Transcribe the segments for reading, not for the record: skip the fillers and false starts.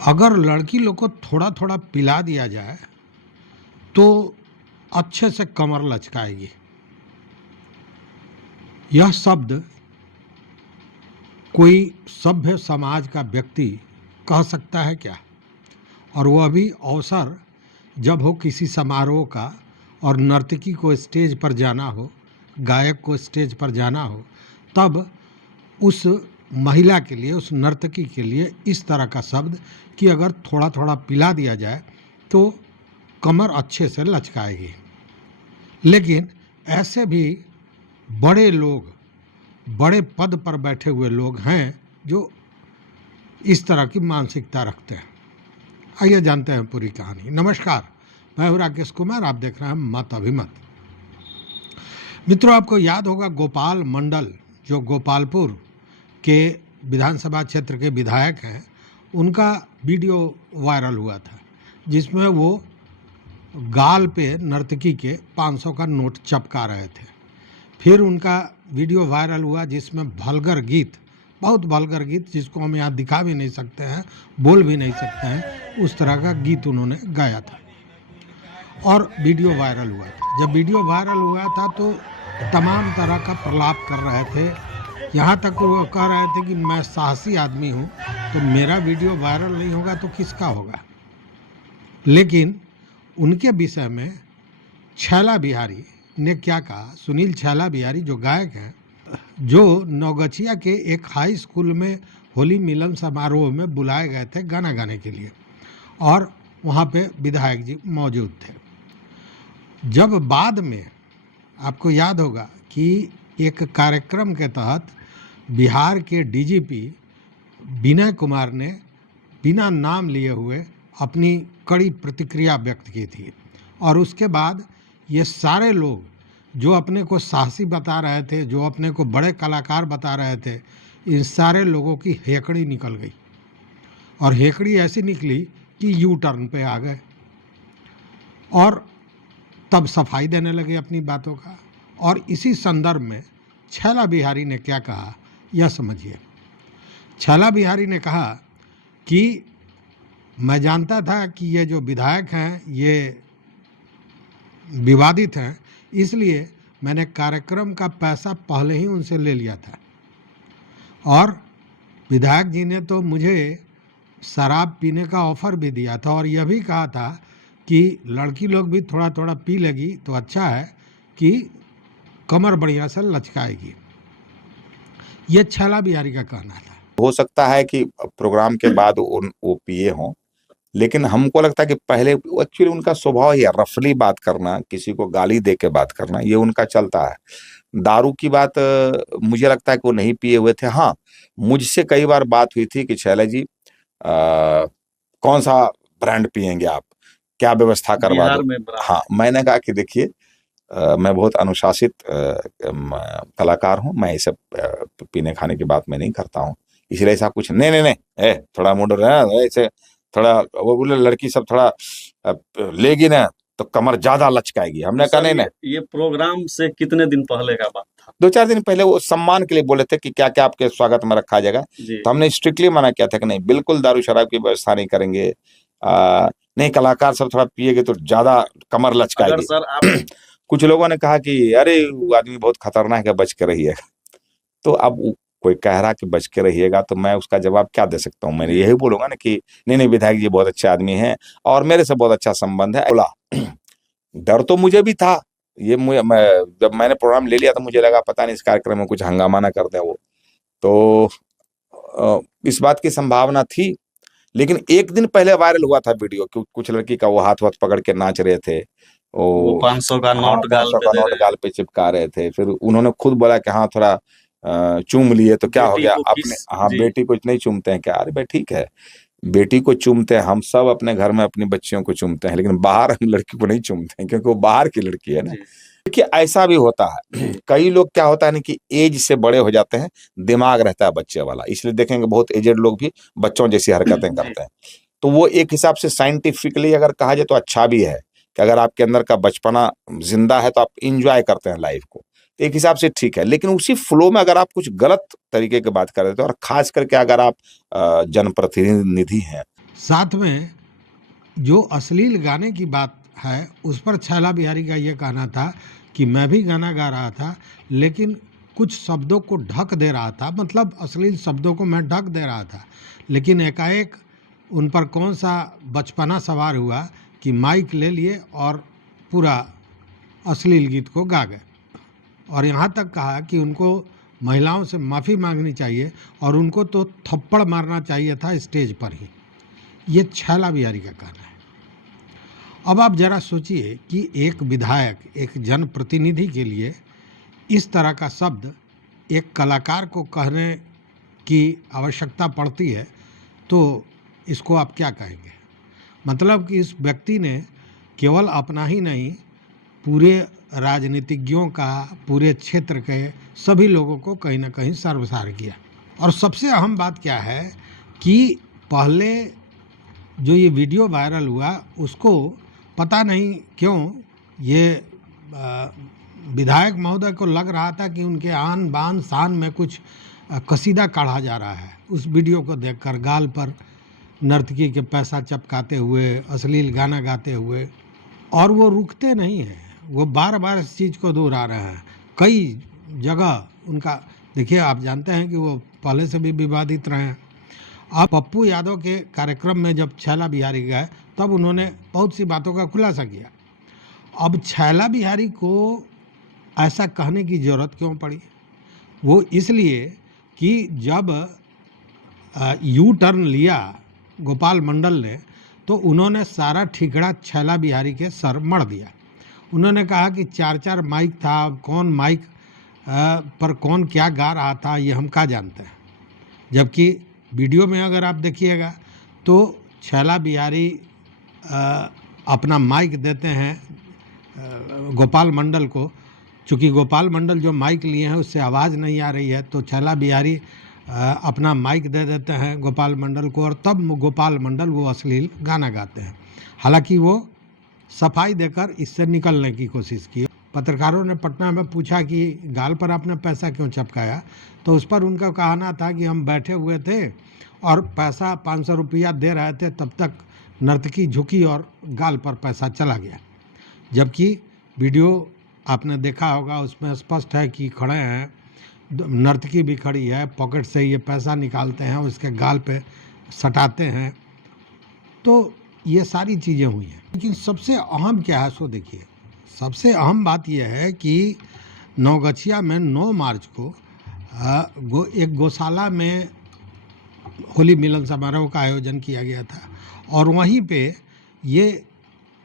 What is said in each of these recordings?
अगर लड़की लोग को थोड़ा थोड़ा पिला दिया जाए तो अच्छे से कमर लचकाएगी। यह शब्द कोई सभ्य समाज का व्यक्ति कह सकता है क्या? और वह भी अवसर जब हो किसी समारोह का और नर्तकी को स्टेज पर जाना हो, गायक को स्टेज पर जाना हो, तब उस महिला के लिए, उस नर्तकी के लिए इस तरह का शब्द कि अगर थोड़ा थोड़ा पिला दिया जाए तो कमर अच्छे से लचकाएगी। लेकिन ऐसे भी बड़े लोग, बड़े पद पर बैठे हुए लोग हैं जो इस तरह की मानसिकता रखते हैं। आइए जानते हैं पूरी कहानी। नमस्कार, मैं हूं राकेश कुमार, आप देख रहे हैं मत अभिमत। मित्रों, आपको याद होगा गोपाल मंडल, जो गोपालपुर के विधानसभा क्षेत्र के विधायक हैं, उनका वीडियो वायरल हुआ था जिसमें वो गाल पे नर्तकी के 500 का नोट चपका रहे थे। फिर उनका वीडियो वायरल हुआ जिसमें वल्गर गीत, बहुत वल्गर गीत जिसको हम यहाँ दिखा भी नहीं सकते हैं, बोल भी नहीं सकते हैं, उस तरह का गीत उन्होंने गाया था और वीडियो वायरल हुआ था। जब वीडियो वायरल हुआ था तो तमाम तरह का प्रलाप कर रहे थे, यहाँ तक वो कह रहे थे कि मैं साहसी आदमी हूँ, तो मेरा वीडियो वायरल नहीं होगा तो किसका होगा। लेकिन उनके विषय में छैला बिहारी ने क्या कहा, सुनील छैला बिहारी जो गायक हैं, जो नवगछिया के एक हाई स्कूल में होली मिलन समारोह में बुलाए गए थे गाना गाने के लिए और वहाँ पे विधायक जी मौजूद थे। जब बाद में आपको याद होगा कि एक कार्यक्रम के तहत बिहार के डीजीपी विनय कुमार ने बिना नाम लिए हुए अपनी कड़ी प्रतिक्रिया व्यक्त की थी और उसके बाद ये सारे लोग जो अपने को साहसी बता रहे थे, जो अपने को बड़े कलाकार बता रहे थे, इन सारे लोगों की हेकड़ी निकल गई और हेकड़ी ऐसी निकली कि यू टर्न पे आ गए और तब सफाई देने लगे अपनी बातों का। और इसी संदर्भ में छैला बिहारी ने क्या कहा, यह समझिए। छैला बिहारी ने कहा कि मैं जानता था कि ये जो विधायक हैं ये विवादित हैं, इसलिए मैंने कार्यक्रम का पैसा पहले ही उनसे ले लिया था और विधायक जी ने तो मुझे शराब पीने का ऑफ़र भी दिया था और यह भी कहा था कि लड़की लोग भी थोड़ा थोड़ा पी लेगी तो अच्छा है कि कमर बढ़िया से लचकाएगी। ये छैला बिहारी का कहना था। हो सकता है कि प्रोग्राम के बाद वो पिए हों, लेकिन हमको लगता है कि पहले एक्चुअली उनका स्वभाव ही है रफली बात करना, किसी को गाली दे के बात करना, ये उनका चलता है। दारू की बात मुझे लगता है कि वो नहीं पिए हुए थे। हाँ, मुझसे कई बार बात हुई थी कि शैला जी कौन सा ब्रांड पिएंगे आप, क्या व्यवस्था करवा दो। हाँ, मैंने कहा कि देखिए मैं बहुत अनुशासित कलाकार हूँ, मैं ये सब पीने खाने की बात मैं नहीं करता हूँ, इसलिए ऐसा कुछ नहीं नहीं नहीं थोड़ा मूड ऐसे थोड़ा, वो बोले लड़की सब थोड़ा लेगी ना तो कमर ज्यादा लचकाएगी। हमने कहा नहीं नहीं। ये प्रोग्राम से कितने दिन पहले का बात था? 2-4 दिन पहले वो सम्मान के लिए बोले थे कि क्या क्या आपके स्वागत में रखा जाएगा, तो हमने स्ट्रिक्टली मना किया था कि नहीं, बिल्कुल दारू शराब की व्यवस्था नहीं करेंगे। नहीं, कलाकार सब थोड़ा पिएगे तो ज्यादा कमर लचकाएगी। सर आप कुछ लोगों ने कहा कि अरे वो आदमी बहुत खतरनाक है, बच के रहिएगा। तो अब कोई कह रहा कि बच के रहिएगा तो मैं उसका जवाब क्या दे सकता हूँ? मैंने यही बोलूंगा ना कि नहीं नहीं, विधायक जी बहुत अच्छे आदमी हैं और मेरे से बहुत अच्छा संबंध है। बोला डर तो मुझे भी था, ये जब मैंने प्रोग्राम ले लिया तो मुझे लगा पता नहीं इस कार्यक्रम में कुछ हंगामा ना कर दें वो, तो इस बात की संभावना थी। लेकिन एक दिन पहले वायरल हुआ था वीडियो, कुछ लड़की का वो हाथ पकड़ के नाच रहे थे, वो 500 का नोट गाल पे चिपका रहे थे। फिर उन्होंने खुद बोला कि हाँ थोड़ा चूम लिए तो क्या हो गया, अपने हाँ बेटी को नहीं चूमते हैं क्या? अरे भाई ठीक है, बेटी को चूमते हैं, हम सब अपने घर में अपनी बच्चियों को चूमते हैं, लेकिन बाहर हम लड़की को नहीं चूमते हैं क्योंकि वो बाहर की लड़की है ना। देखिए ऐसा भी होता है, कई लोग क्या होता है ना कि एज से बड़े हो जाते हैं, दिमाग रहता है बच्चे वाला, इसलिए देखेंगे बहुत एजेड लोग भी बच्चों जैसी हरकतें करते हैं। तो वो एक हिसाब से साइंटिफिकली अगर कहा जाए तो अच्छा भी है कि अगर आपके अंदर का बचपना जिंदा है तो आप इंजॉय करते हैं लाइफ को, तो एक हिसाब से ठीक है। लेकिन उसी फ्लो में अगर आप कुछ गलत तरीके की बात कर रहे थे, और खास करके अगर आप जनप्रतिनिधि हैं। साथ में जो अश्लील गाने की बात है उस पर छैला बिहारी का ये कहना था कि मैं भी गाना गा रहा था लेकिन कुछ शब्दों को ढक दे रहा था, मतलब अश्लील शब्दों को मैं ढक दे रहा था, लेकिन एकाएक उन पर कौन सा बचपना सवार हुआ कि माइक ले लिए और पूरा अश्लील गीत को गा गए। और यहाँ तक कहा कि उनको महिलाओं से माफ़ी मांगनी चाहिए और उनको तो थप्पड़ मारना चाहिए था स्टेज पर ही। ये छैला बिहारी का कहना है। अब आप ज़रा सोचिए कि एक विधायक, एक जनप्रतिनिधि के लिए इस तरह का शब्द एक कलाकार को कहने की आवश्यकता पड़ती है, तो इसको आप क्या कहेंगे? मतलब कि इस व्यक्ति ने केवल अपना ही नहीं, पूरे राजनीतिज्ञों का, पूरे क्षेत्र के सभी लोगों को कहीं ना कहीं शर्मसार किया। और सबसे अहम बात क्या है कि पहले जो ये वीडियो वायरल हुआ उसको पता नहीं क्यों ये विधायक महोदय को लग रहा था कि उनके आन बान शान में कुछ कसीदा काढ़ा जा रहा है। उस वीडियो को देखकर गाल पर नर्तकी के पैसा चपकाते हुए, अश्लील गाना गाते हुए, और वो रुकते नहीं हैं, वो बार बार इस चीज़ को दोहरा रहे हैं। कई जगह उनका देखिए, आप जानते हैं कि वो पहले से भी विवादित रहे हैं। अब पप्पू यादव के कार्यक्रम में जब छैला बिहारी गए तब उन्होंने बहुत सी बातों का खुलासा किया। अब छैला बिहारी को ऐसा कहने की ज़रूरत क्यों पड़ी? वो इसलिए कि जब यू टर्न लिया गोपाल मंडल ने तो उन्होंने सारा ठिकड़ा छैला बिहारी के सर मढ़ दिया। उन्होंने कहा कि 4-4 माइक था, कौन माइक पर कौन क्या गा रहा था ये हम क्या जानते हैं। जबकि वीडियो में अगर आप देखिएगा तो छैला बिहारी अपना माइक देते हैं गोपाल मंडल को। चूँकि गोपाल मंडल जो माइक लिए हैं उससे आवाज़ नहीं आ रही है, तो छैला बिहारी अपना माइक दे देते हैं गोपाल मंडल को और तब गोपाल मंडल वो अश्लील गाना गाते हैं। हालांकि वो सफाई देकर इससे निकलने की कोशिश की। पत्रकारों ने पटना में पूछा कि गाल पर आपने पैसा क्यों चपकाया, तो उस पर उनका कहना था कि हम बैठे हुए थे और पैसा 500 रुपया दे रहे थे, तब तक नर्तकी झुकी और गाल पर पैसा चला गया। जबकि वीडियो आपने देखा होगा, उसमें स्पष्ट है कि खड़े हैं, नर्तकी भी खड़ी है, पॉकेट से ये पैसा निकालते हैं, उसके गाल पे सटाते हैं। तो ये सारी चीज़ें हुई हैं। लेकिन सबसे अहम क्या है सो देखिए, सबसे अहम बात यह है कि नवगछिया में 9 मार्च को एक गौशाला में होली मिलन समारोह का आयोजन किया गया था और वहीं पे ये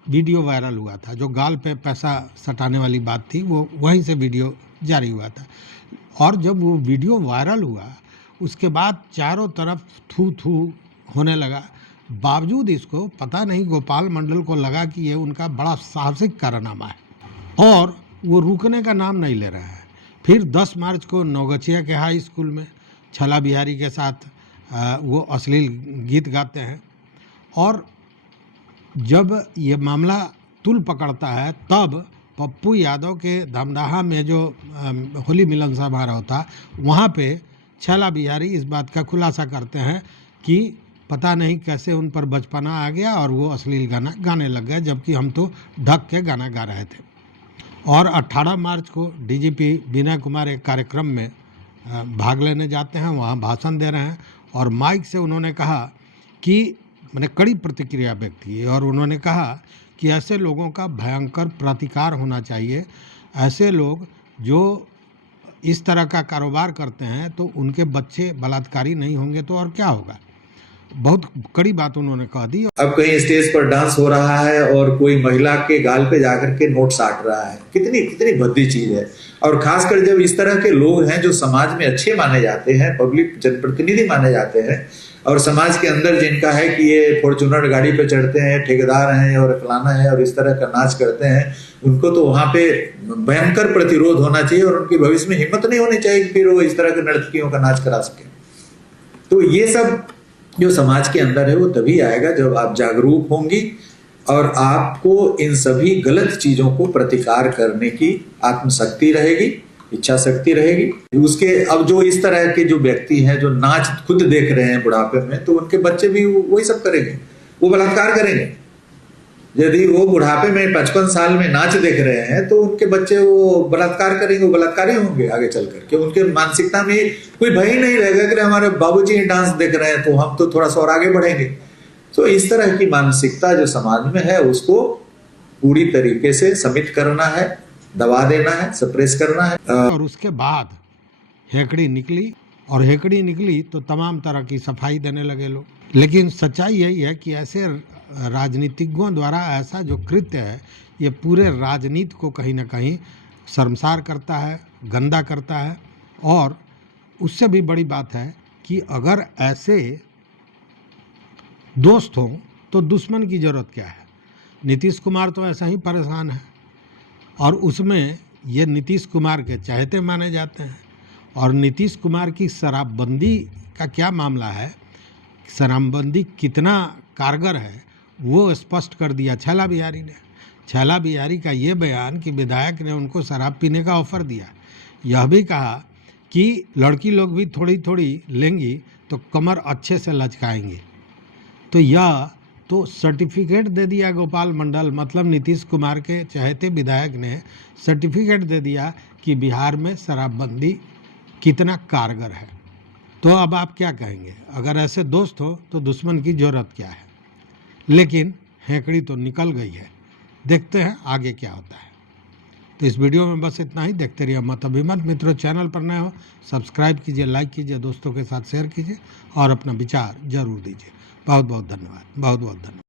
वीडियो वायरल हुआ था। जो गाल पे पैसा सटाने वाली बात थी वो वहीं से वीडियो जारी हुआ था। और जब वो वीडियो वायरल हुआ उसके बाद चारों तरफ थू थू होने लगा। बावजूद इसको पता नहीं गोपाल मंडल को लगा कि ये उनका बड़ा साहसिक कारनामा है और वो रुकने का नाम नहीं ले रहा है। फिर 10 मार्च को नवगछिया के हाई स्कूल में छैला बिहारी के साथ वो अश्लील गीत गाते हैं और जब ये मामला तुल पकड़ता है तब पप्पू यादव के धमदाहा में जो होली मिलन समारोह था वहाँ पे छैला बिहारी इस बात का खुलासा करते हैं कि पता नहीं कैसे उन पर बचपना आ गया और वो अश्लील गाना गाने लग गए, जबकि हम तो ढक के गाना गा रहे थे। और 18 मार्च को डीजीपी विनय कुमार एक कार्यक्रम में भाग लेने जाते हैं, वहाँ भाषण दे रहे हैं और माइक से उन्होंने कहा कि मैंने कड़ी प्रतिक्रिया व्यक्त की और उन्होंने कहा कि ऐसे लोगों का भयंकर प्रतिकार होना चाहिए। ऐसे लोग जो इस तरह का कारोबार करते हैं तो उनके बच्चे बलात्कारी नहीं होंगे तो और क्या होगा। बहुत कड़ी बात उन्होंने कह दी। अब कहीं स्टेज पर डांस हो रहा है और कोई महिला के गाल पे जाकर के नोट साट रहा है। कितनी कितनी भद्दी चीज है। और खासकर जब इस तरह के लोग हैं जो समाज में अच्छे माने जाते हैं, पब्लिक जनप्रतिनिधि माने जाते हैं और समाज के अंदर जिनका है कि ये फॉर्च्यूनर गाड़ी पे चढ़ते हैं, ठेकेदार हैं और फलाना है और इस तरह का नाच करते हैं, उनको तो वहां पे भयंकर प्रतिरोध होना चाहिए और उनकी भविष्य में हिम्मत नहीं होनी चाहिए कि फिर वो इस तरह के नर्तकियों का नाच करा सके। तो ये सब जो समाज के अंदर है वो तभी आएगा जब आप जागरूक होंगी और आपको इन सभी गलत चीजों को प्रतिकार करने की आत्मशक्ति रहेगी। इच्छा शक्ति रहेगी उसके। अब जो इस तरह के जो व्यक्ति हैं जो नाच खुद देख रहे हैं बुढ़ापे में, तो उनके बच्चे भी वही सब करेंगे, वो बलात्कार करेंगे। यदि वो बुढ़ापे में 55 साल में नाच देख रहे हैं तो उनके बच्चे वो बलात्कार करेंगे, वो बलात्कारी होंगे आगे चल करके। उनके मानसिकता में कोई भय ही नहीं रहेगा कि हमारे बाबूजी डांस देख रहे हैं तो हम तो थोड़ा सा और आगे बढ़ेंगे। तो इस तरह की मानसिकता जो समाज में है उसको पूरी तरीके से समित करना है, दबा देना है, सप्रेस करना है। और उसके बाद हेकड़ी निकली, और हेकड़ी निकली तो तमाम तरह की सफाई देने लगे लोग। लेकिन सच्चाई यही है कि ऐसे राजनीतिज्ञों द्वारा ऐसा जो कृत्य है ये पूरे राजनीति को कहीं ना कहीं शर्मसार करता है, गंदा करता है। और उससे भी बड़ी बात है कि अगर ऐसे दोस्त हों तो दुश्मन की ज़रूरत क्या है। नीतीश कुमार तो ऐसा ही परेशान है, और उसमें ये नीतीश कुमार के चहेते माने जाते हैं। और नीतीश कुमार की शराबबंदी का क्या मामला है, शराबबंदी कितना कारगर है वो स्पष्ट कर दिया छैला बिहारी ने। छैला बिहारी का ये बयान कि विधायक ने उनको शराब पीने का ऑफ़र दिया, यह भी कहा कि लड़की लोग भी थोड़ी थोड़ी लेंगी तो कमर अच्छे से लचकाएंगे। तो यह तो सर्टिफिकेट दे दिया गोपाल मंडल, मतलब नीतीश कुमार के चहेते विधायक ने सर्टिफिकेट दे दिया कि बिहार में शराबबंदी कितना कारगर है। तो अब आप क्या कहेंगे, अगर ऐसे दोस्त हो तो दुश्मन की ज़रूरत क्या है। लेकिन हेकड़ी तो निकल गई है, देखते हैं आगे क्या होता है। तो इस वीडियो में बस इतना ही। देखते रहिए मत अभिमत। मित्रों, चैनल पर नए हो सब्सक्राइब कीजिए, लाइक कीजिए, दोस्तों के साथ शेयर कीजिए और अपना विचार जरूर दीजिए। बहुत बहुत धन्यवाद, बहुत बहुत धन्यवाद।